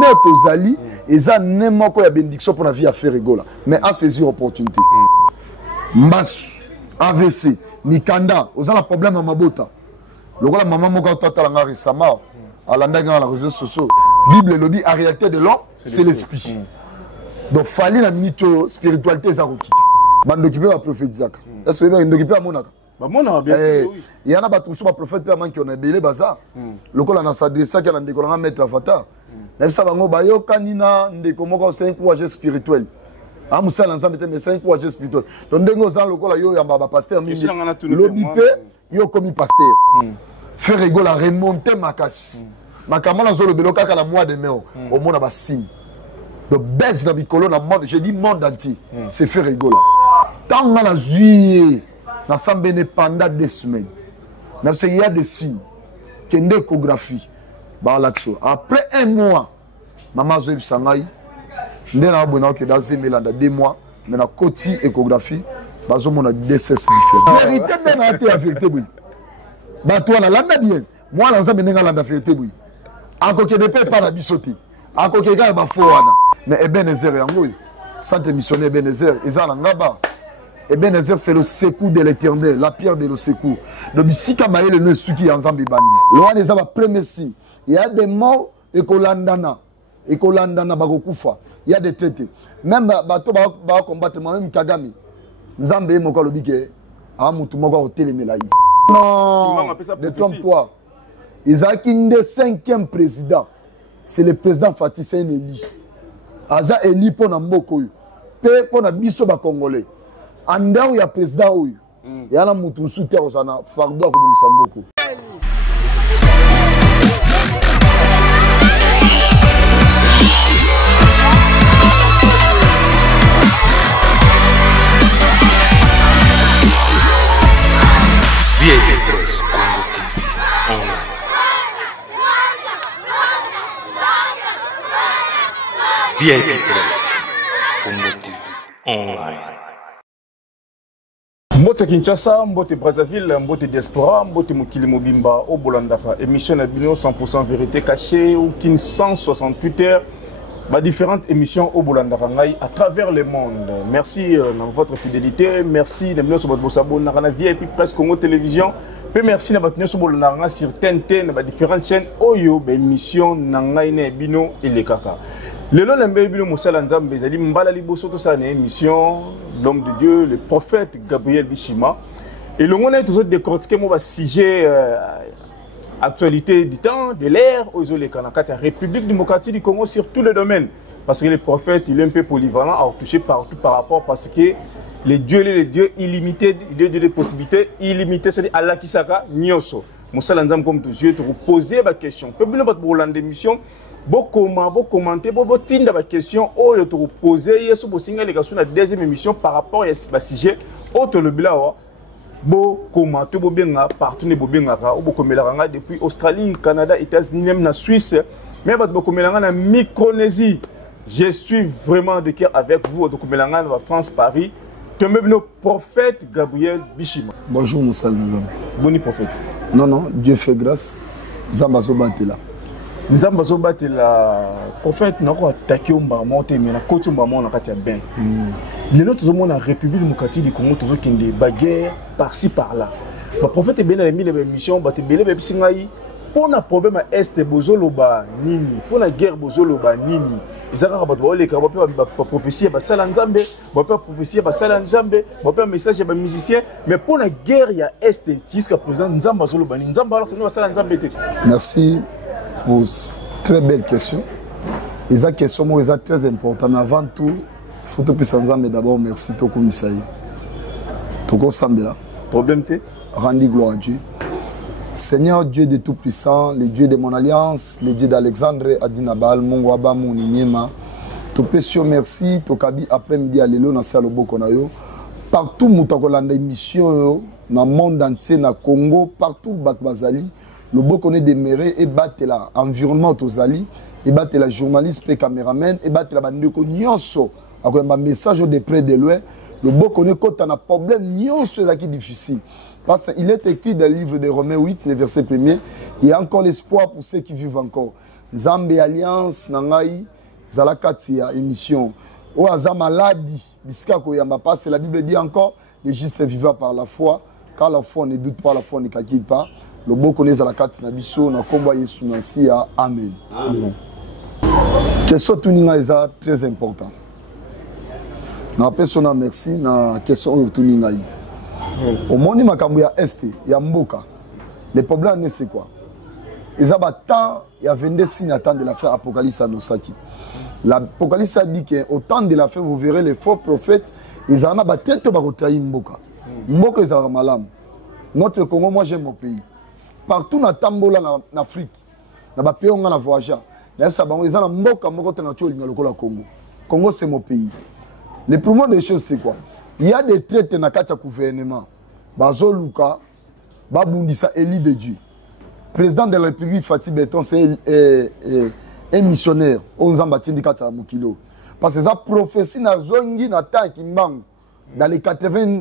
né tozali eza nemoko ya bénédiction pour la vie à faire rigola mais à saisir opportunité mbasu AVC mikanda ozala problème à mabota lokola maman moko totalanga récemment alanda dans les réseaux sociaux Bible lobby en réalité de l'homme c'est l'esprit donc fallait la minute spiritualité ça rokita bande occupé à prophétiser est-ce que bande occupé à monaka Bah, bien sûr, oui. Il y en a battu sur ma prophète qui ont belé baza. Le col a s'adressé à l'andécolana mettre avatar. Même ça va ngo bayo kanina ndeko moko 5 voyages spirituels. Ah musa l'ensemble était 5 voyages spirituels. Donc dengo za le col yo yamba pasteur mingi. L'obipé yo comme pasteur. Faire rigolo la remonter makashi. Makamala zo le belo kaka la mois de mai au monde ba signe. Donc baisse dans bicolo dans monde, je dis monde entier. C'est faire rigolo. Tant on a juillet L'Assemblée pendant 2 semaines. Même s'il y a des signes, qu'il y a une échographie. Après 1 mois, maman Zoé Sangaï, nous avons dans 2 mois, mais la côté échographie, nous avons un décès signifiant. La vérité, c'est la vérité. Toi, la bien. Moi, l'ensemble, c'est la vérité. Encore que ne peut pas la bisoter. Encore que ne peut pas mais Ebenezer est en haut. Santé missionnaire Ebenezer, ils sont en bas. Ebenezer, c'est le secours de l'éternel, la pierre de le secours. Donc, si Kamaï le ne suki ensemble bandi. Loin des aba premier signe. Il y a des morts et kolandana bagokufa. Il y a des traités. Même bato ba combattre même Kagame. Nzambe moko lobike amutu moko hotel melayi. Non. Détrompe-toi. Isaac Inde 5e président. C'est le président Fatih Seyni. Aza Eli pona mboko yo. Pe pona biso ba congolais. Anda où il y a président où il y a un mouton sous terre au sana fardo comme Samboko. VIP Press Congo TV online. VIP Press Congo TV online. Mbote Kinshasa, Mbote Brazzaville, Mbote Diaspora, Mbote Mokili Mobimba, Obolandaka. Émission Nabino 100% vérité cachée ou 168 heures. Différentes émissions Obolandaka à travers le monde. Merci de votre fidélité. Merci de venir sur votre sabon. VIP Presse Congo Télévision. Puis merci de venir sur Obolandaka sur TNT, dans différentes chaînes. Oyo, émission Nangaine Bino et les Kaka. Le long de Bino Moussala Nzambe, Zali Mbala Liboso, tout ça, une émission, l'homme de Dieu, le prophète Gabriel Bishima. Et le monde est toujours décortiqué, mon sujet, actualité du temps, de l'ère, aux Kanakata, République démocratique du Congo sur tous les domaines. Parce que le prophète, il est un peu polyvalent, à toucher partout par rapport, parce que les dieux illimités, les dieux des possibilités illimitées, c'est Allah Kisaka, Nyoso. Moussala Nzambe, comme toujours, te poser ma question. Peu bien, votre Roland d'émission. Beaucoup commenter, beaucoup tinda ma question. Oh, je te poser. Hier, sur la deuxième émission par rapport à ce sujet. Autre le bilan. Beaucoup commenter, beaucoup bien partout, beaucoup bien beaucoup mélanger depuis Australie, Canada, États-Unis, même la Suisse, mais beaucoup mélanger en Micronésie. Je suis vraiment de cœur avec vous. Beaucoup mélanger en France, Paris. Que même le prophète Gabriel Bishima. Bonjour Moussa Nzam. Bon prophète. Non, Dieu fait grâce. Zambazo Batela. Nzamba zobate la prophète n'a pas attaqué au monté mais na côté mbamo na katia ben. Les autres hommes na République démocratique du Congo toujours qui des bagarres par-ci par-là. Le prophète est bien aimé les missions baté belé be singai pour na problème à est bozoloba nini pour la guerre bozoloba nini. Izaka ba ba le ka ba prophétie ba sala nzambe ba prophétie ba sala nzambe ba message ba musicien mais pour la guerre ya est jusqu'à présent nzamba zoloba ni nzamba alors c'est nous sala nzambe. Merci pour très belle question. Et cette question est très importante. Mais avant tout, il faut que nous d'abord merci Toko Misaï. Toko Sambela. Problème T. Rendez gloire à Dieu. Seigneur Dieu de Tout-Puissant, le Dieu de mon alliance, le Dieu d'Alexandre, Adinabal, Mongwaba, Mouninyema. Topesio merci, Tokabi après-midi à l'élo, dans le Bokonayo. Partout, Moutakolanda émission, dans le monde entier, dans le Congo, partout, Bakbazali. Le beau connaît des mérés et battre l'environnement aux alliés, et battre la journaliste et caméraman, et battre la bande de nyonso. Avec un message de près de loin, le beau connaît quand on a un problème, nyonso est difficile. Parce qu'il est écrit dans le livre de Romains 8, le verset 1er, il y a encore l'espoir pour ceux qui vivent encore. Nzambe Alliance Nangai Zalakati ya émission. O aza maladie bisika koyamba parce que la Bible dit encore le juste vivra par la foi car la foi ne doute pas, la foi ne calcule pas. Le beau connaît Zalakati na biso na komba Yesu nansi ya amen. Amen. Question tuninga est très important. Na personne merci na question tuninga yi. Au monde makambo ya est ya mboka. Le problème c'est quoi? Ils ont temps, il y a 22 signes à temps de la fin Apocalypse à Nosaki. L'Apocalypse a dit qu'au temps de la fin, vous verrez les faux prophètes, ils en ont tête pour trahir Mboka. Mboka, ils ont malam. Notre Congo, moi j'aime mon pays. Partout dans Tambola, en Afrique, dans les pays où on a voyagé, ils ont Mboka, Mboka, le Congo. Congo, c'est mon pays. Le premier des choses, c'est quoi? Il y a des traités dans le gouvernement. Bazo Luka, Babundisa, Élie de Dieu. Président de la République Fatih Beton, c'est un missionnaire. On a bâti des 4 kilo. Parce que ça prophétie na zongi na ta kimbang dans les 80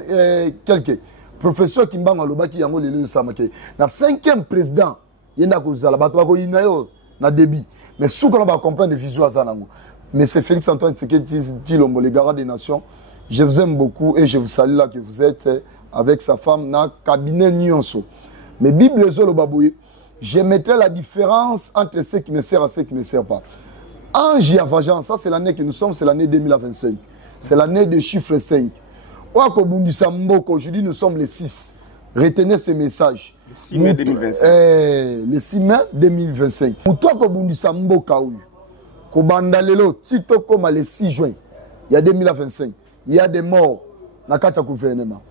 quelques professeurs kimbang alobaki yango lelo samake. Na 5e président, yenda kozala bato bako inayo na débit. Mais sous qu'on va comprendre des visions azanango. Mais c'est Félix Antoine Tshisekedi Tshilombo, le garant des nations. Je vous aime beaucoup et je vous salue là que vous êtes avec sa femme dans le cabinet Nyonso. Mais Bible Zolo Babouye, je mettrai la différence entre ceux qui me servent et ceux qui ne me servent pas. Ange et Avajan, ça c'est l'année que nous sommes, c'est l'année 2025. C'est l'année de chiffre 5. Aujourd'hui nous sommes les 6. Retenez ces messages. Le 6 mai 2025. Le 6 mai 2025. Le 6 juin, il y a 2025. Il y a des morts dans le gouvernement.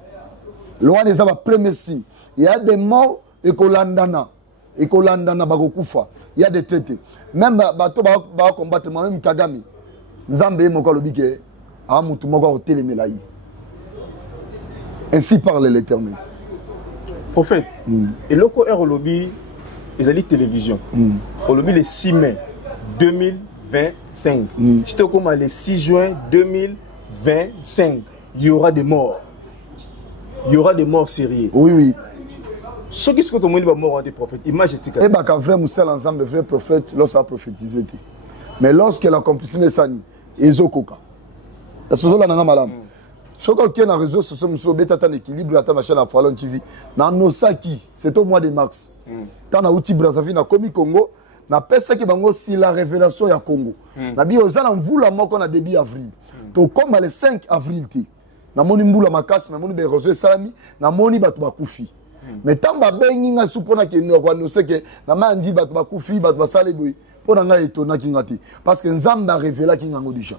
Loin des premiers signes. Il y a des morts et Kolandana. Et Kolandana Bagokufa. Il y a des traités. Même bato ba combattre même Kagame. Nzambe moko lobike amutu moko hotel melayi. Ainsi parle l'Éternel. Prophète. Et loko er lobby ils allaient télévision. Au lobby le 6 mai 2025. C'était comme le 6 juin 2025. Il y aura des morts. Il y aura des morts sérieux. Oui, oui. Ce qui se passe au monde, mort des prophètes. Image éthique. Et bien, quand vrai Moussa l'ensemble vrai prophète, lorsqu'il a prophétisé. Mais lorsqu'il a accomplissé les sani, ils ont coca. Est-ce que vous avez un malade? Ce qui est dans les réseaux sociaux, nous avons un équilibre à la chaîne Fallon TV. Dans nos sacs, c'est au mois de mars. Quand on a outil Brazzaville, on a commis Congo, on a pensé que c'est la révélation du Congo. On a dit aux gens, on voulait qu'on a début avril. Donc, comme le 5 avril, on a moni mboula makasi, on a moni des réseaux salami, on a moni batu bakufi. Mais tant que bengi nga supona ke no kwa no seke na mandi batu bakufi batu basale boy pona nga etona kingati parce que nzamba révéla kingango déjà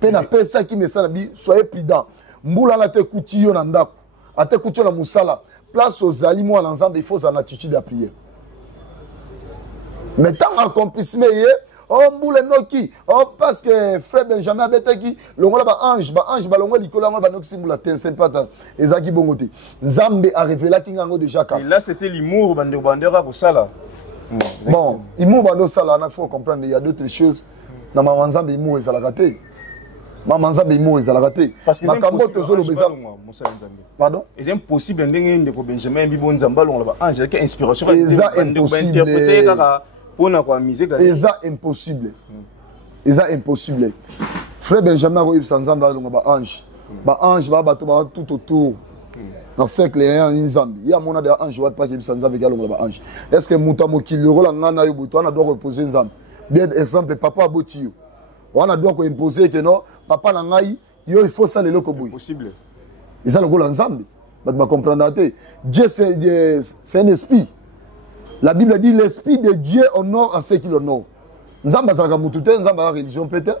pe na pesa ki mesala bi soyez prudent mbula la te kuti yo na ndako ate kuti na musala place aux aliments na nzamba il faut en attitude à prière mais tant accomplissement yé oh mbula noki oh parce que frère Benjamin abetaki longola ba ange ba longola likola ba noki mbula ten c'est pas ezaki bongote Nzambe a révélé kingango déjà et là c'était l'humour bandera pour ça là. Bon, humour bando ça là, il faut comprendre il y a d'autres choses dans ma Nzambe humour ezala raté. Mama Nzambe humour ezala raté. Parce que makambo tozolo bezala. Pardon? C'est impossible ndenge ndeko Benjamin Bibo Nzamba longola ba ange qui inspiration Eza impossible. Eza impossible. Frère Benjamin Roib Sanzamba ba ange. Ba ange ba bato ba tout autour. Dans le cercle, il y a un Nzambi. Il y a mon ange, pas qu'il Sanzamba ba ange. Est-ce que Moutamo qui le rôle ngana yobuto on doit reposer Nzambi. Bien exemple papa Botio. On doit imposer que non, papa nangai, yo il faut ça le loko boy. Possible. Ils ont le rôle Nzambi. Ba comprendre Dieu c'est un esprit. La Bible dit l'esprit de Dieu honore à ceux qui l'honorent. Nzamba zaka mutute, nzamba religion peut-être.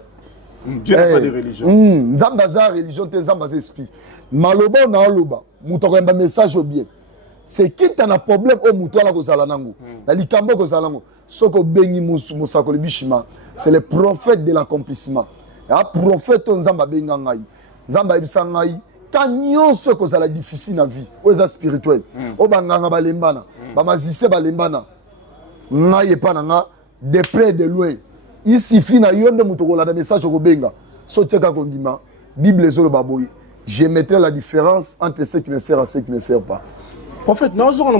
Dieu n'a pas de religion. Nzamba za religion, nzamba za esprit. Maloba na aloba, muto ko message au bien. C'est qui t'as un problème au muto na ko zala nango. Na likambo ko zala nango. Soko bengi musako le bishima, c'est le prophète de l'accomplissement. Un prophète nzamba benga ngai. Nzamba ibisa ngai. Tant ce que ça la difficile dans la vie, aux spirituels, au banganga balembana, bamazise balembana, n'aie pas nanga de près de loin. Il suffit na yonde mutokola da message au benga. Sotieka kondima, Bible zolo baboy. Je mettrai la différence entre ceux qui me servent et ceux qui ne me servent pas. Prophète, nous avons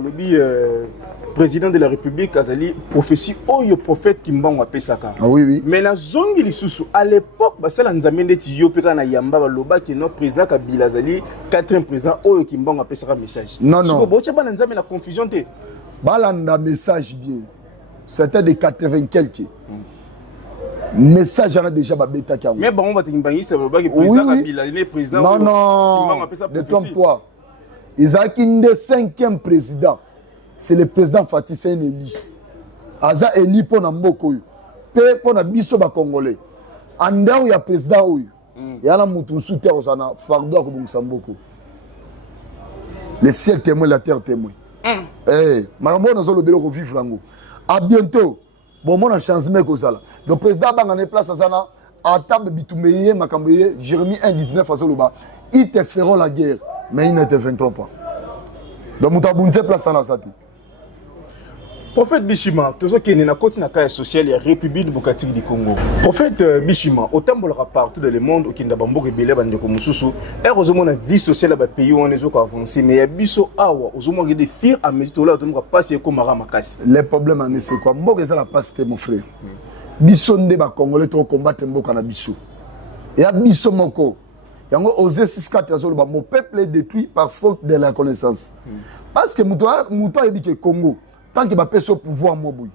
le président de la République, Azali, prophétie, le prophète qui m'a appelé ça. Oui, oui. Mais la zone à l'époque, c'est l'Anzamende Tiyopeka na Yamba, Loba, qui est notre président Kabila Azali, 4e président, qui m'a appelé ça message. Non, non. Si vous avez la confusion, balanda message bien. C'était de 80 quelques. Message en a déjà babeta qui a. Mais bon, on va te dire que président Kabila, il est président. Non, non. Détrompe-toi. Isaac Inde, 5e président. C'est le président Fatih Seyni Eli. Aza Eli pour Namboko. Pe pour na biso ba Congolais. Anda où il y a président où. Il y a la moutousou terre osana fardo ko Samboko. Le ciel témoin, la terre témoin. Eh, marambo na zo le belo revivre lango. À bientôt. Bon mon a chance mec osala. Le président bangane place azana à table bitumeye makamboye Jérémie 1:19 azoloba. Ils te feront la guerre mais ils ne te vaincront pas. Donc mutabunte place na sati. Prophète Bishima, toujours qui est dans la côte sociale, la République démocratique du Congo. Prophète Bishima, autant de partout dans le monde, au Kindabambo rebelle bande comme Moussou, heureusement la vie sociale dans pays où on est avancé, mais il y a biso awa, aux hommes des fiers à mesure là, on va passer comme Maramakasi. Les problèmes en est c'est quoi? Mboka ça la passe mon frère. Biso ndé ba Congolais to combattre Mboka na biso. Et à biso moko. Yango osé 6-4 azolo ba mon peuple est détruit par faute de la connaissance. Parce que muto a dit que Congo tant que va passer au pouvoir mobile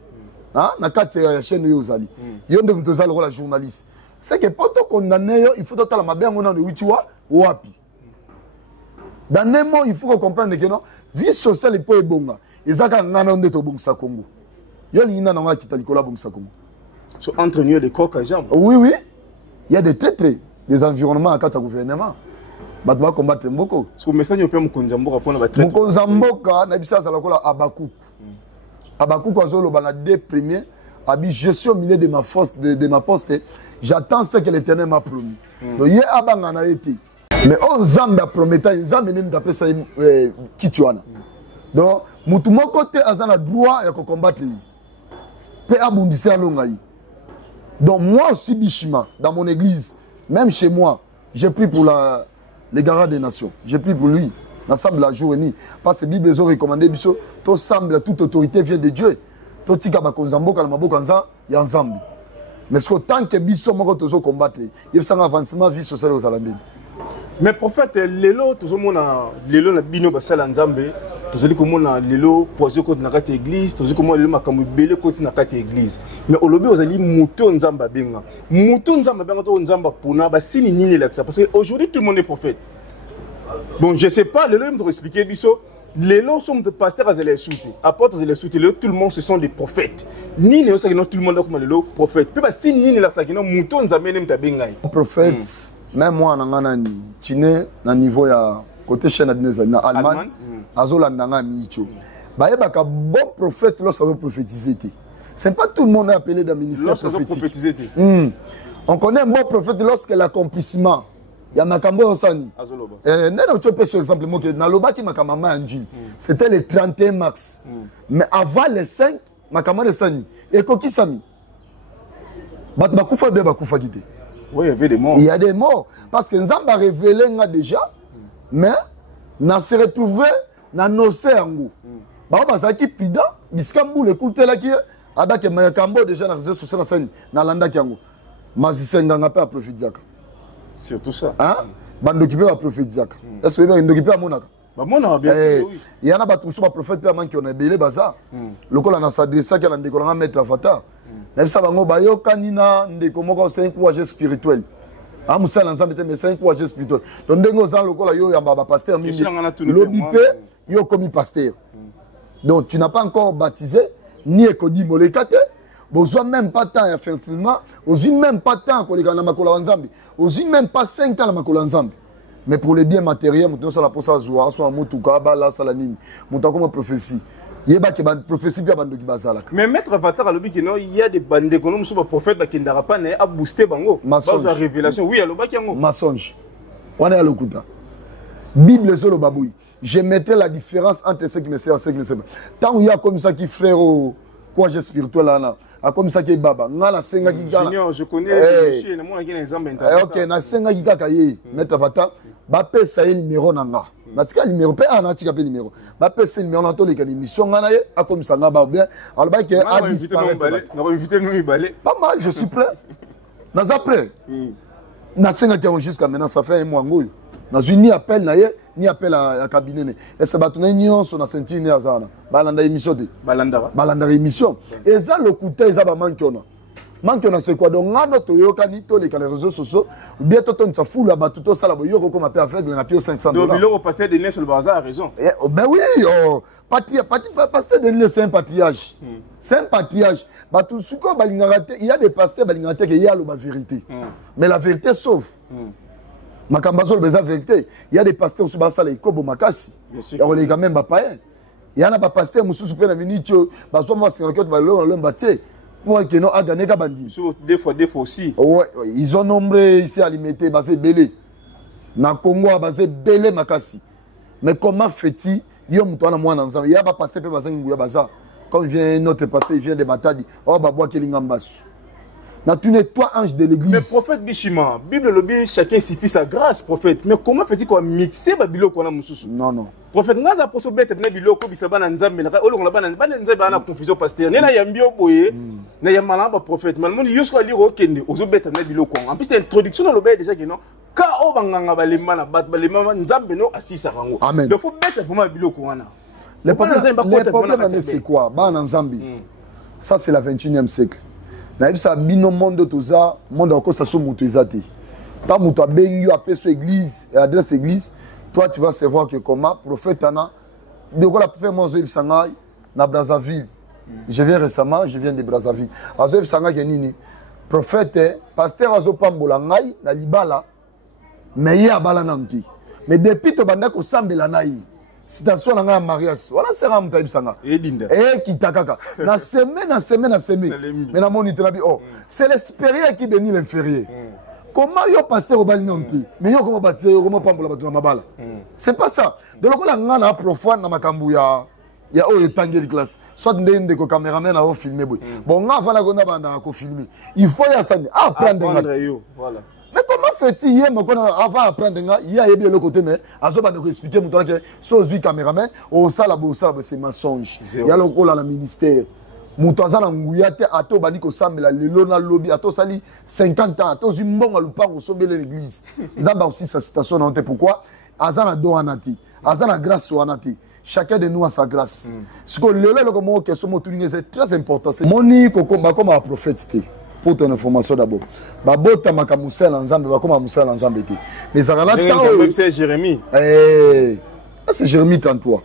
na la chaîne yozali yonde mutozali la journaliste c'est que pour te condamner il faut totala mabe ngona de witiwa wapi dans les mots il faut comprendre que non vie sociale est pas ebonga ezaka ngana onde to bongisa Congo yo lingina na ngaki talikola bongisa Congo so entre nous les coq à jambe. Oui oui il y a des traîtres des environnements à quatre gouvernement batwa combattre mboko so message peut mukonzamboka pour na traître mukonzamboka na bisa za lokola Abakou Abakou Azolo bana deux premiers abi je suis au milieu de ma force de ma poste j'attends ce que l'Éternel m'a promis donc hier abanga na été mais on zamba promettant nzambe ne d'après ça kitwana donc mutu moko te azana droit ya ko combattre pe abundisa longai donc moi aussi Bishima dans mon église même chez moi j'ai pris pour les garants des nations j'ai pris pour lui l'ensemble la journée parce que la Bible a recommandé biso to semble toute autorité vient de Dieu to tika ba konzamboka na maboka nza ya nzambi mais ce tant que biso moko tozo combattre il y a un avancement vie sociale aux alandais mais prophète lelo toujours mona lelo na bino basala nzambe tozali komona lelo poser côté na kati église tozali komona lelo makambo belé côté na kati église mais olobi ozali muto nzamba benga to nzamba pona basini nini là parce que aujourd'hui tout le monde est prophète. Bon, je ne sais pas, les gens m'ont expliqué, les gens sont des pasteurs à les souter. Apôtres à les souter, tout le monde, ce sont des prophètes. Ni les gens tout le monde comme les prophètes. Puis, si ni les gens mouton nous amènent ta bengaï. Prophètes, même moi, tu n'es à niveau ya côté chaîne na Allemagne, azola nanga micho. Ba yeba bon prophète lorsqu'on veut prophétiser. C'est pas tout le monde appelé dans le ministère prophétique. On connaît un bon prophète lorsque l'accomplissement il y a Makambo Osani. Tu peux sur exemple, Naloba qui Makamama Anjil. C'était le 31 mars. Mais avant les 5, Makamama Osani. Et Koki Sami. Bakoufa be Bakoufa Gide. Oui, il y avait des morts. Il y a des morts. Parce que nous avons révélé déjà. Mais nous s'est retrouvé dans nos cerveaux. Bah, ça qui pida. Biskambu le culte là qui est. Avec Makambo déjà dans les réseaux sociaux dans l'anda Kiango. Mazisenga n'a pas profité. C'est tout ça. Hein? Bande occupé à prophétiser. Est-ce que bande occupé à Monaka? Bah Monaka bien sûr. Il y en a pas tous pas prophète pas qui on est belé baza. Le col a s'adressé qui a ndékolanga mettre fata. Même ça bango bayo kanina ndékomoko 5 âges spirituels. Ah musa l'ensemble était mais 5 âges spirituels. Donc ndengo za le col yo yamba pasteur mimi. L'obipé yo commis pasteur. Donc tu n'as pas encore baptisé ni ekodi molekate. Besoin même pas temps effectivement, besoin même pas temps qu'on les gagne makola nzambi, besoin même pas 5 ans makola nzambi. Mais pour les biens matériels, nous ça la pour ça zoa, soit mutuka bala salanini, mutako comme prophétie. Yeba ke ban prophétie bien bando ki bazala. Mais maître Avatar a lobi que non, il y a des bandes économes sur prophète ba kindara pas né a booster bango. Dans la révélation, oui, aloba ki yango. Mensonge. On est à l'okuta. Bible solo baboui. Je mettrai la différence entre ceux qui me servent et ceux qui ne servent pas. Tant il y a comme ça qui frère au quoi j'ai spirituel là. A comme ça qui est baba ngala senga ki gala je connais monsieur na mona ki na exemple intéressant OK na senga ki kaka ye mettre Avatar bapesa ye numéro na nga natika numéro pe natika pe numéro bapesa numéro na toleka émission nga na ye akomisa nga ba bien alobaki a disparaître pas mal je suis prêt naza prêt nasengaki yango jusqu'à maintenant ça fait un mois ngoyo nazwi ni appel na ye ni appel à cabinet ne ese bato na nyonso na senti ne azana balanda émission te balanda émission eza lokuta eza ba manque c'est quoi donc ngano to yokani to les réseaux sociaux ou bien to tonsa foule bato to sala boyoko comme appel avec na pio $500 donc biloko pasteur Denis sur le bazar a raison ben oui pasteur Denis c'est un patriage c'est un patriage bato suko balingate il y a des pasteurs balingate que il y a la vérité mais la vérité sauve makambazo le beza vérité il y a des pasteurs sur basala ikobo makasi il y a les même ba païen il y en a pas pasteur mususu pe na minitio bazo mo singa ba lo mbate pour que non a gagné kabandi des fois aussi ouais ils ont nombré ici alimité basé belé na Congo basé belé makasi mais comment fait-il yo mutwana mwana nzambe il y a pas pasteur pe basangi nguya baza comme vient notre pasteur il vient de Matadi oh babwa kelingambasu na tu n'es toi ange de l'église mais prophète Bishima Bible lobby chacun suffit sa grâce prophète mais comment fait-il qu'on mixer babilo qu'on a mususu non prophète ngaza poso bete na biloko bisaba na nzambe na olongo na bana nzambe ana confusion pasteur nena yambio boye na yamala ba prophète malmoni yosko ali rokende ozo bete na biloko en plus l'introduction na lobby déjà que non ka o banganga balema na bat balema nzambe no asisa rango il faut bete pour ma biloko wana le problème c'est quoi bana nzambe ça c'est la 21e siècle na ça bino monde toza monde encore ça so muto ezati ta muto abengi apeso église et adresse église toi tu vas savoir que comment prophète ana de quoi la prophète moi zo sanga na Brazzaville je viens récemment je viens de Brazzaville azo sanga ke nini prophète pasteur azo pambola ngai na libala mais ya bala nanti mais depuis to banda ko sambela nai citation na mariage voilà c'est ram taib sanga kitakaka na semaine mais na moniteur oh c'est l'expérience qui bénit l'inférieur comment yo pasteur au bal nanti mais yo comment bâtir comment pambola batu na mabala c'est pas ça de lokola ngana profane na makambu ya oyo tangeli classe soit ndende ko cameraman a filmer boy bon nga vana ko na banda ko filmer il faut ya sani apprendre voilà. Mais comment fait-il hier avant apprendre il y a bien le côté mais azo ba de expliquer muto que so zui cameraman au sala c'est mensonge il y a le rôle la ministère muto azana nguyate ato bani ko sambela lelo na lobby ato sali 50 ans ato zui mbonga lupango sombele l'église zamba aussi sa citation na honte pourquoi azana do anati azana grâce o anati chacun de nous a sa grâce ce que lelo le comme que so motulinga c'est très important c'est moni ko comme un prophète. Pour ton information d'abord. Babota makamusa l'ensemble, bakoma musa l'ensemble été. Mais ça va c'est Jérémie. C'est Jérémie tant toi.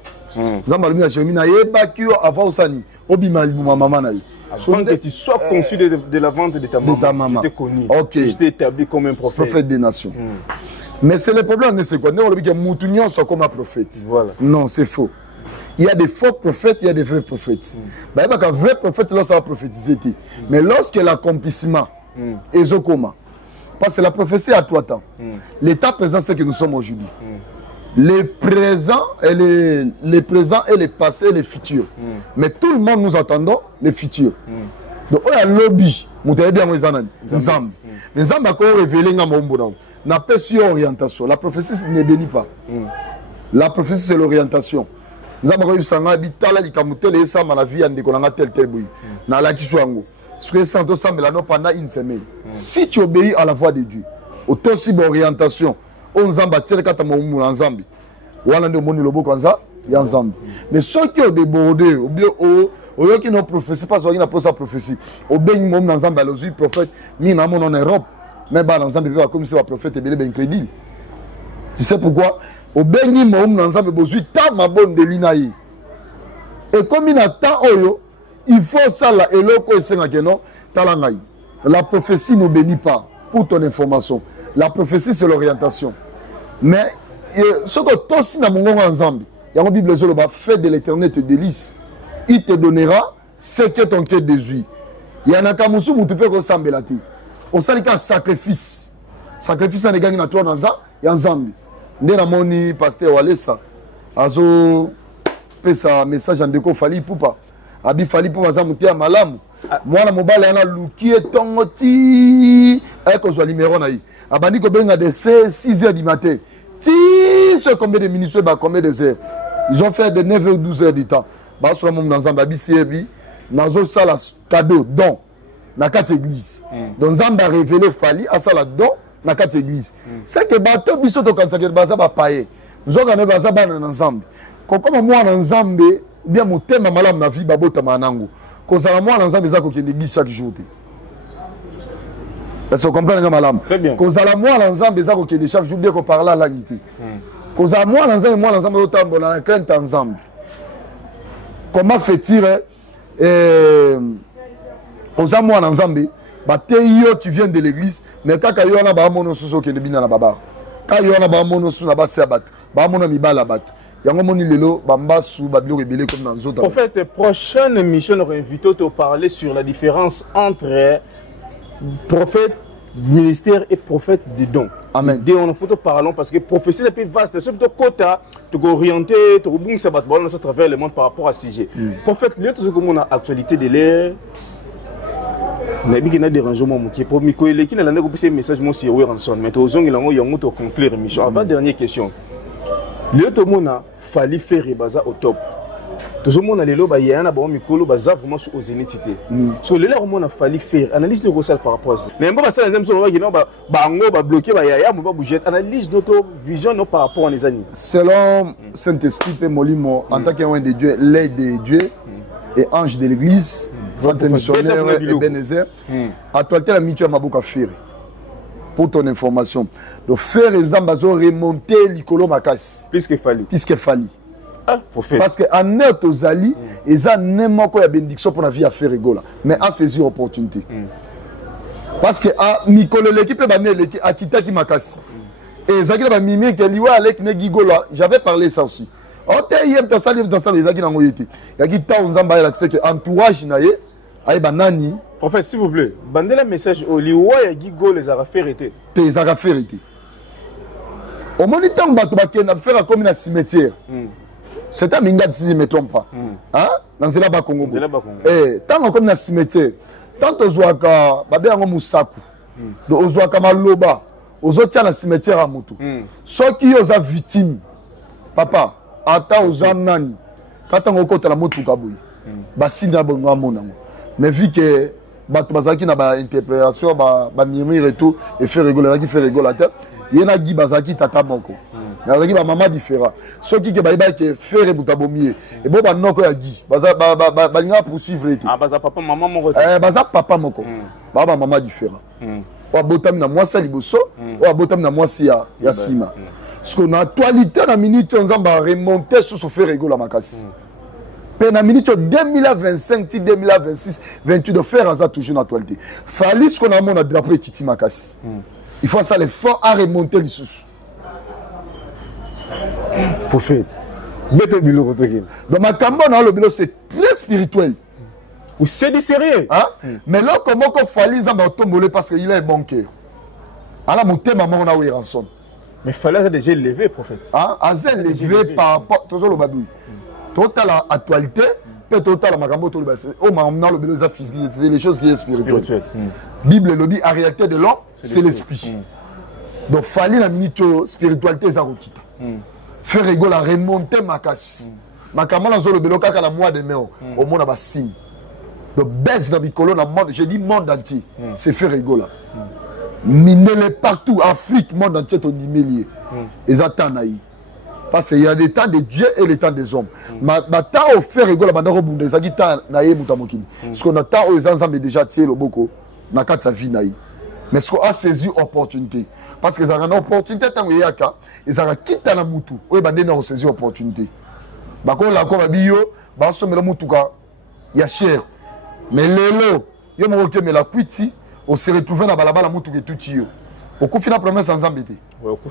Zamba lumia Jérémie na yeba kio avant sani. Obima libuma maman na. Avant que tu sois conçu de la vente de ta maman. Je t'ai connu. Je t'ai établi comme un prophète. Prophète des nations. Mais c'est le problème, c'est quoi? Non, le but que Moutunion soit comme un prophète. Voilà. Non, c'est faux. Il y a des faux prophètes, il y a des vrais prophètes. Il y a un vrai prophète, là, ça va prophétiser. Mais lorsque l'accomplissement est Zokoma, parce que la prophétie a 3 temps. L'état présent, c'est que nous sommes aujourd'hui. Les présents et les présents et les passés et les futurs. Mais tout le monde nous attendons les futurs. Donc, il y a un lobby. Nous avons bien les Nzambe. Les Nzambe ont révélé n'a pas sur orientation. La prophétie ne bénit pas. La prophétie, c'est l'orientation. Nous avons eu ça, bitala likamutele et ça, ma vie a décollé tel bruit. Dans la kishuango. Ce que ça pendant une semaine. Si tu obéis à la voix de Dieu, autant si orientation, on zamba tire kata moumou en Zambie. Ou on a de moni lobo kanza, y en Zambie. Mais ceux qui ont débordé, ou bien au qui n'ont prophétie, pas ceux qui n'ont pas sa prophétie. Au bien moum en Zambie, alors prophète, mi n'a mon en Europe, mais bah en Zambie, comme si le prophète est bien crédible. Tu sais pourquoi? Au bengi moum nanzambe bozui ta ma bonne de l'inaï. Et comme il attend oyo, il faut ça là et l'oko esenga keno talangai. La prophétie ne bénit pas. Pour ton information, la prophétie c'est l'orientation. Mais ce que toi aussi na mongo nzambe, il y a une Bible sur le bas, fais de l'Éternel te délice. Il te donnera ce que ton cœur désire. Il y en a kamusu mutupe ko sambelati. On sali ka sacrifice. Sacrifice na gangi na toi nanza, ya nzambe. Ndé na moni pasteur Walesa azo pesa message en déco fali poupa abi fali poupa za mutia malamu mwana mobala yana lukie tongoti ay ko zo numéro na yi abandi ko benga de 6h du matin 10 combien de minutes, combien de heures. Ils ont fait de 9 ou 12 heures du temps. Bah, sur le moment, dans un babi, dans un salle cadeau, don, dans 4 églises. Dans un bar révélé, Fali, à salle don, dans 4 églises. C'est que bateau, bisoto, quand ça va payer. Nous avons gagné baza ban ensemble. Comme moi, ensemble, bien mon thème, malam, ma vie, babota, manango. Quand ça va moi, ensemble, ça, qu'il y a l'église chaque jour. Est-ce que vous comprenez, madame? Très bien. Quand ça va moi, ensemble, ça, qu'il y a chaque jour, bien qu'on parle à l'anité. Quand ça va moi, ensemble, autant, on a crainte ensemble. Comment fait-il, aux amours ensemble, tu viens de l'église, mais quand il y a un mono sous qui est bien la baba, quand il y a un mono sous la base, bamono mi bala bat. Yango moni lelo bamba sous babilo rebelle comme dans les autres. En fait, prochaine émission, on invite à parler sur la différence entre prophète, ministère et prophète des dons. Amen. Dès on a photo parlons parce que prophétie c'est plus vaste. C'est plutôt quota, tu peux orienter, tu peux bouger ça bat bon à travers le monde par rapport à ce sujet. Prophète, lieu tout ce que mon actualité de l'air. Mais il y a des dérangements qui pour Mikoele qui n'a pas un message moi sur Ranson. Mais aux gens il y a un autre conclure émission. Avant dernière question. Le tout le monde a fallu faire baza au top. Tout le monde a les lobes, il y a un abonnement Mikolo baza vraiment au zénith. Sur le là on a fallu faire analyse de recette par rapport à ça. Mais pas ça la même chose qui non ba bloquer ba yaya ba bouger analyse notre vision par rapport à les années. Selon Saint-Esprit et Molimo en tant qu'un de Dieu, l'aide de Dieu et ange de l'église, centre missionnaire et Bénézer, actualité la mutuelle Maboka faire. Pour ton information. Donc faire les ambazo remonter l'icolo makas. Puisqu'il fallait. Ah, prophète. Parce qu'en net aux alliés, ils ont n'importe quoi bénédiction pour la vie à faire rigola. Mais à saisir l'opportunité. Parce que Mikolo l'équipe a quitté qui makasi. Et Zaki va mimer que liwa avec Negigola. J'avais parlé ça aussi. On t'a hier dans ça les Zaki n'a ngoyé. Il y a qui t'a on zamba là c'est que entourage naie ay banani. Prophète, s'il vous plaît, bandez le message au liwa ya Gigo les a fait été. Tes a fait été. Au moniteur bato bakena faire comme une cimetière. C'est un mingad si je ne me trompe pas. Hein? Dans Zelaba Congo. Eh, tant comme un cimetière, tant aux Ouaka, Babé en Moussakou, aux Ouaka Maloba, aux autres dans cimetière à Moutou. Ceux qui ont victime, papa, attends aux Nani, quand on compte la Moutou Kaboui, Bassina Bongamona. Mais vu que Batouazaki n'a pas interprétation, mimir et tout, et fait rigoler, qui fait rigoler la tête, il y en a qui Bazaki Tata Moko. Il y a des maman différents. Ceux qui faire Boutabomier. Et bon, non, il y a dit. Baza poursuivre l'été. Ah, Baza papa, maman, mon retour. Baza papa, Moko. Baba, maman différent. Ou à Botam na moi, Saliboso. Ou à Botam na moi, si ya Sima. Parce qu'on a actualité dans la minute, on va remonter sur ce fait rigolo à Makassi. Mais dans la minute 2025, 2026, 28 de faire ça toujours dans l'actualité. Fallait ce qu'on a mon drapeau et Kiti Makassi. Il faut ça l'effort à remonter les sous. Prophète. Dans ma campagne, le bilo c'est très spirituel. Ou c'est du sérieux. Hein? Mais là, comment qu'on fallait ça va tomber parce qu'il a un bon cœur. Alors mon thème, maman, on a eu rançon. Mais il fallait déjà lever, prophète. Hein? Azel levé par rapport toujours le badoui. Total actualité, peut total la magambo tout le bas. Oh, maintenant le bilo physique, c'est les choses qui sont spirituelles. Bible le dit, en réalité de l'homme, c'est l'esprit. Donc fallait la minute spiritualité ça rokita. Faire rigoler la remonter ma casse. Ma camana zolo belo kaka la mois de mai au monde a signe. Donc baisse dans bicolo dans monde, je dis monde entier, c'est faire rigoler. Miner partout Afrique monde entier ton milliers. Ils attendent aí. Parce qu'il y a des temps de Dieu et les temps des hommes. Ma temps au faire rigoler banda robunde ça qui temps naïe mutamokini. Ce qu'on attend aux ensemble déjà tirer le boko na kata vie naïe. Mais ce qu'on a saisi opportunité. Parce qu'ils ont une opportunité tant qu'il y a qu'à, ils ont quitté la moutou. Oui, ils ont saisi opportunité. Bah quand la comme bio, bah on le moutou il y a cher. Mais l'élo, il y a mon mais la cuiti, on s'est retrouvé dans la moutou qui est tout tio. Au coup final promesse ensemble était.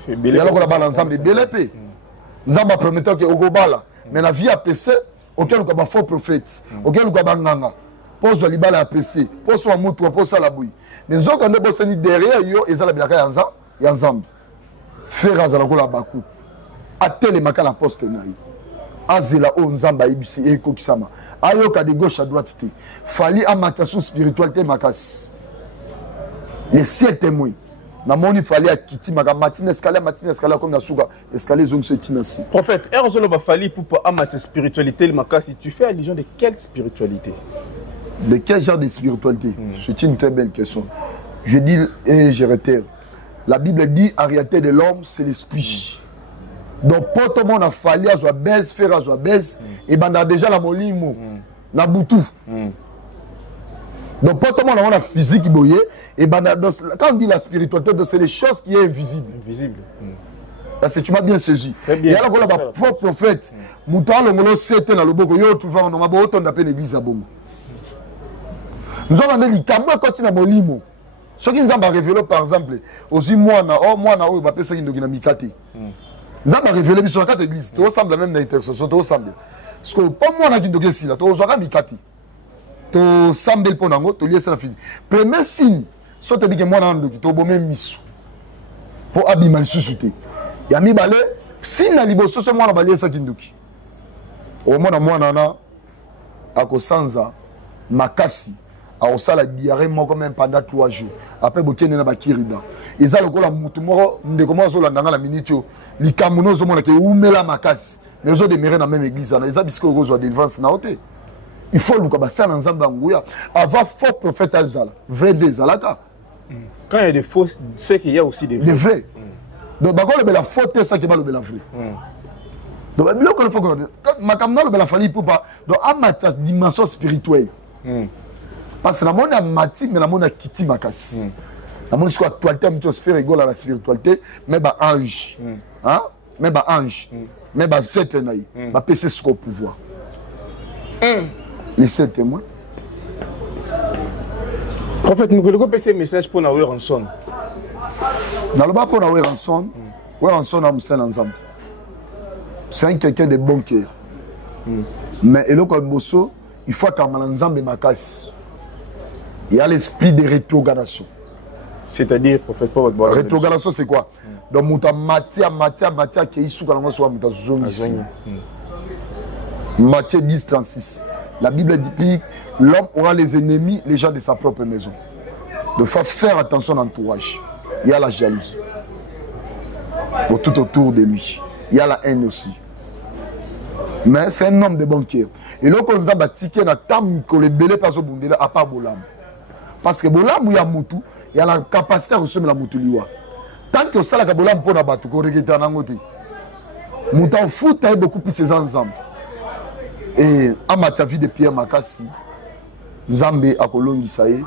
Il y a la balle ensemble BLP. Nous avons promis que au gobala, mais la vie a PC, auquel nous avons faux prophète, auquel nous avons nganga. Pose le libala a PC, pose le moutou, pose la bouille. Mais nous avons bossé derrière yo et ça la bilaka yanza. Yanzambi faire azalako la baku atele makala poste naï azela o nzamba ibisi eko kisama ayoka de gauche à droite te fali amatation spiritualité makas les 7 témoins namoni fali akiti matin escalier comme na suka escalier zong se tinasi. Prophète, erzolo ba fali pour amate spiritualité le makasi, tu fais allusion de quelle spiritualité? De quel genre de spiritualité? C'est une très belle question. Je dis et je réitère. La Bible dit en réalité de l'homme c'est l'esprit. Donc pour tout le monde a fallu à baisse faire à baisse et ben déjà la molimo na butu. Donc pour tout le monde a physique boyé. Et ben, quand on dit la spiritualité, c'est les choses qui sont invisibles. Invisible. Parce que tu m'as bien saisi. Très bien. Et alors, il y a un faux prophète. Mouton, le molo, c'était dans le boko. Yo, tu vas, on a autant d'appels l'église à Bomo. Nous avons dit, quand on continue à molimo, ce qui nous a révélé, par exemple, aussi, moi, on va appeler ça une dynamique. Nous avons révélé sur la carte église. Tout ressemble même dans l'intercession. Tout ressemble. Parce que, pas moi, on a dit que c'est là. Tout ressemble à tout semble pour nous. Tout lié, c'est la fille. Premier signe. So te dit que moi nandoki to bomé misu pour abima lisusuté ya mi balé si na liboso so moi na balé sa kindoki o mona mwana na akosanza makasi a osala diarrhée moko même pendant 3 jours après bokene na bakirida eza lokola mutu moko ndeko mo so landanga la minitio likamuno zo mona ke umela makasi mais zo demeurer na même église na eza bisiko kozwa délivrance na oté il faut luka basala nzamba nguya avant faux prophète alzala vrai des alaka. Quand il y a des faux, c'est qu'il y a aussi des vrais. Des vrais. Donc, la faute, c'est ça qui va le vrai. Donc, il faut que ma caméra le fali pour pas. Donc, à ma dimension spirituelle. Parce que la monde a mati, mais la monde a quitté ma casse. La monde a actualité, mais tu sphère égale à la spiritualité, mais bah ange. Hein? Mais bah ange. Mais bah sept naï. Bah PC ce qu'on pouvoir. Les 7 témoins. Prophète, nous voulons passer un message pour nous rançon. Dans le bas pour nous rançon, rançon a musel ensemble. C'est quelqu'un de bon cœur. Mais et le bosso, il faut qu'un ensemble ma casse. Il y a l'esprit de rétrogradation. C'est-à-dire, prophète, pas votre rétrogradation, c'est quoi? Donc, mouta matière qui est issue quand on soit mouta zongi. Matthieu 10, 36. La Bible dit l'homme aura les ennemis, les gens de sa propre maison. Il faut faire attention à l'entourage. Il y a la jalousie. Pour tout autour de lui. Il y a la haine aussi. Mais c'est un homme de bon cœur. Et là, quand on a bâti qu'il y a un temps que les bélés passent au Bundela, à part Bolam. Parce que Bolam, il y a Moutou, il y a la capacité à recevoir la Moutou liwa. Tant que ça, la Bolam pour la battre, qu'on regrette en angoté. Moutou en fout, il y a beaucoup plus ses ensemble. Et à ma vie de Pierre Makassi, Nzambe a kolongi saye,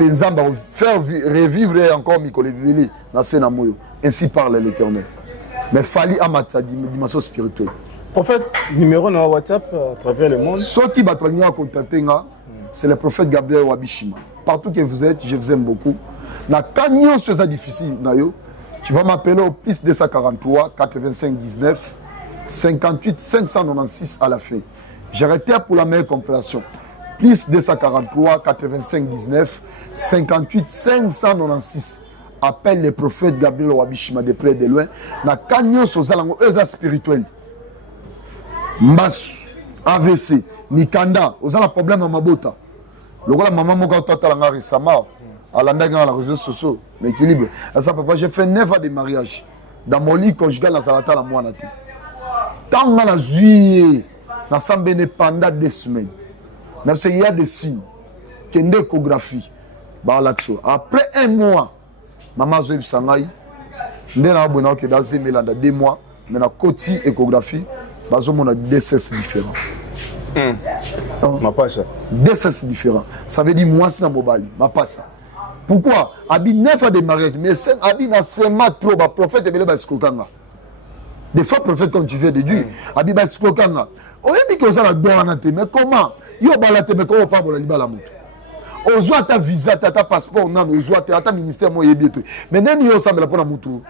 et Nzambe a faire revivre encore Mikole Vili dans Senamoyo. Ainsi parle l'Éternel. Mais fallait à ma dimension spirituelle. Prophète, numéro dans WhatsApp à travers le monde. Ceux qui battent à contacter, c'est le prophète Gabriel Wabishima. Partout que vous êtes, je vous aime beaucoup. Na canyon sur ça difficile, tu vas m'appeler au plus 243 85 19 58 596 à la fin. J'arrêtais pour la meilleure compréhension. Plus 243 85 19 58 596. Appelle le prophète Gabriel Wabishima de près et de loin. Na canyon sur ça, eza spirituel. Mbasu, AVC, Mikanda, vous avez un problème à Mabota. Le gars, maman, moi, quand tu as récemment, à la réseaux sociaux, l'équilibre. J'ai fait 9 ans de mariage. Dans mon lit conjugal, dans la la moine. Tant que la juillet, dans la pendant 2 semaines. Même s'il y a des signes, qu'il y a une échographie. Après 1 mois, maman Zoïb Sangaï, je suis dans 2 mois, mais la côté échographie, on a 2 sexes différents. Ma ça. 2 sexes différents. Ça veut dire moi c'est dans mobile. Ma pas ça. Pourquoi? Abi 9 ans de mariage, mais c'est Abi n'a seulement trop ba prophète et ba skokanga. Des fois prophète quand tu veux de Dieu, Abi ba skokanga. On dit que ça la donne mais comment? Yo balate mais comment pas pour la libala moto. Ozoa ta visa, ta passeport, non, ozoa ta ministère moi yebié. Mais nani yo ça me la pour la moto.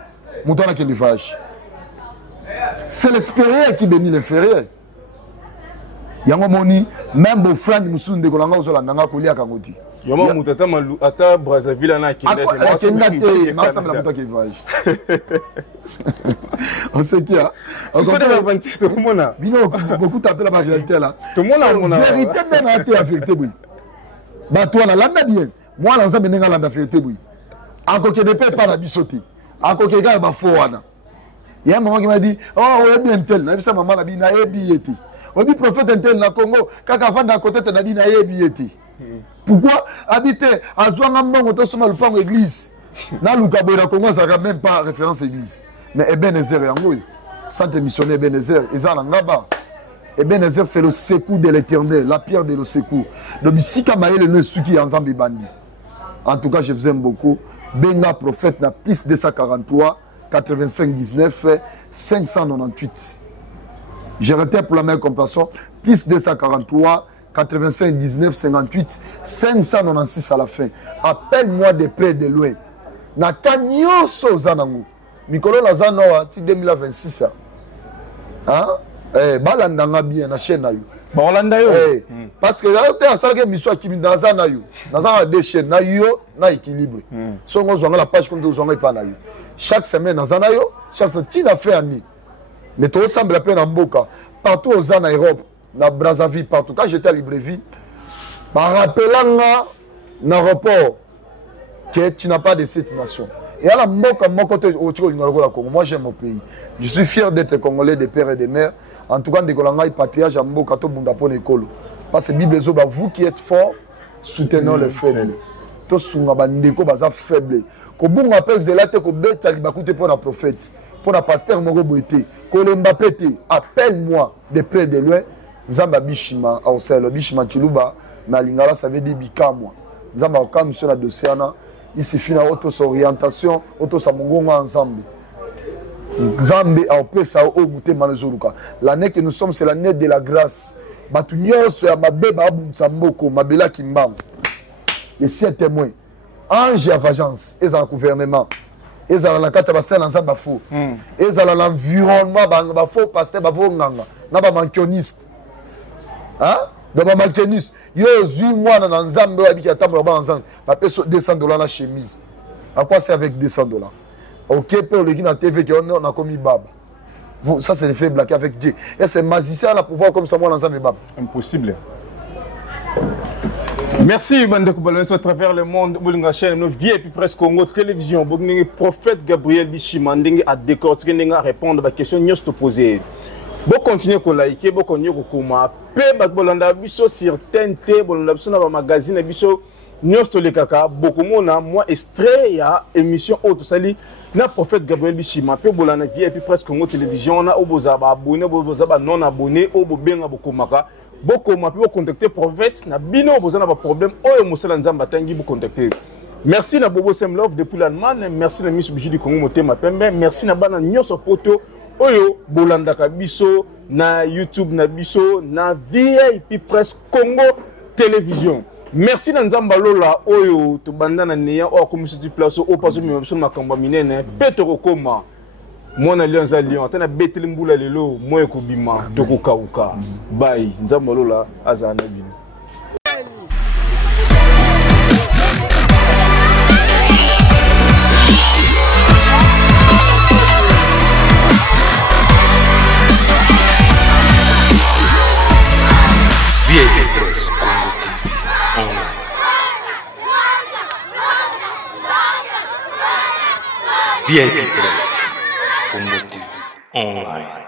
Moto na quel vache. C'est l'expérience qui bénit l'inférieur. Yango moni même beau frère musu ndeko langa ozola nanga kolia kangoti. Yoma mutata malu ata Brazzaville na kende te moi ça me la moto qui voyage. On sait qui a. On sait la 26 tout le monde. Bino beaucoup t'appelle la réalité là. Tout le monde la vérité même la vérité oui. Bah toi la landa bien. Moi l'ensemble nenga landa vérité oui. akoke ne peut pas la bisoté akoke ga ba fo wana il y a un moment qui m'a dit oh on est bien tel na bisa maman na bi na ebi eti obi prophète tel na Congo kaka vanda côté na bi na ebi eti pourquoi habiter azwanga mbongo to soma lupango église na lukabo na Congo ça même pas référence église mais Ebenezer yango centre missionnaire Ebenezer ezala ngaba Ebenezer c'est le secours de l'éternel la pierre de le secours donc si kamaele ne suki en Zambie bandi en tout cas je vous aime beaucoup benga prophète na plus 243 85 19 598 je retiens pour la même compassion plus 243 85 19 58 596 à la fin appelle-moi de près de loin na kanyoso zanango mikolo na zanoa ti 2026 hein balandanga bien na chaîne na yo balanda yo parce que là tu as ça que mission qui dans za na yo na za deux chaînes na yo na équilibre so on zonga la page comme deux zonga pas na yo chaque semaine dans za na yo chaque semaine na fait ami mais tout semble la peine en mboka partout aux en Europe na Brazzaville partout quand j'étais à Libreville ba rappelanga na rapport que tu n'as pas de cette nation et à la mboka côté au Congo moi j'aime mon pays je suis fier d'être congolais de père et de mère. En tout cas, de patriarche à Mboka to bunda pone ekolo. Parce que Bible zo ba vous qui êtes forts, soutenons les faibles. To sunga bandeko baza faible. Ko bunga pèse là te ko beta libakute pour la prophète, pour la pasteur moko boité. Ko le Mbappé appelle-moi de près de loin. Zamba bishima au sel bishima chiluba na lingala ça veut dire bikamwa. Zamba okam sur la dossiana, il suffit na auto orientation, auto sa mongonga ensemble. Zambé a opesa au goûter manezoluka. L'année que nous sommes, c'est l'année de la grâce. Batunyos ya mabeba abuntsamboko, mabela kimbango. Les 7 témoins. Ange à agence, ils ont le gouvernement. Ils ont la carte bassin dans Zamba faux. Ils ont l'environnement ba faux pasteur ba faux nganga. Na ba mankioniste. Hein? Dans ba mankioniste. Yo zui moi dans Zambé habiki atambo ba ensemble. Ba peso $200 la chemise. À quoi c'est avec $200? Ok, pour le qui na TV qui on a commis baba. Ça c'est le fait blaguer avec Dieu. Et c'est magicien à pouvoir comme ça moi dans un baba. Impossible. Merci Bandeko Balonso à travers le monde. Bolinga chaîne nos vieux et puis presque Congo télévision. Bolinga prophète Gabriel Bishima ndenge a décortiquer ndenge a répondre à question nyos te poser. Bon continuer ko liker, bon continuer ko koma. Pe bat bolanda biso sur TNT, bolanda biso na ba magazine biso nyos to le kaka. Beaucoup mona moi extrait ya émission auto sali. Na prophète Gabriel Bishima pe bolana vie et puis presque Congo télévision na oboza ba abonné oboza ba non abonné obobenga bokomaka bokoma pe contacter prophète na bino oboza na ba problème oyo mosala nzamba tangi bo contacter. Merci na Bobo Semlove depuis l'Allemagne, merci na Miss Biji du Congo Motema Pembe, merci na bana nyoso poto oyo bolanda ka biso na YouTube na biso na vie et puis presque Congo télévision. Merci Nzamba Lola oyo to bandana neya o komisi du place o paso mi biso makamba minene petro koma mona lion lion tana beteli mbula lelo moyo ko bima to ko kauka bye Nzamba Lola azana bino VIP Press, Congo TV Online.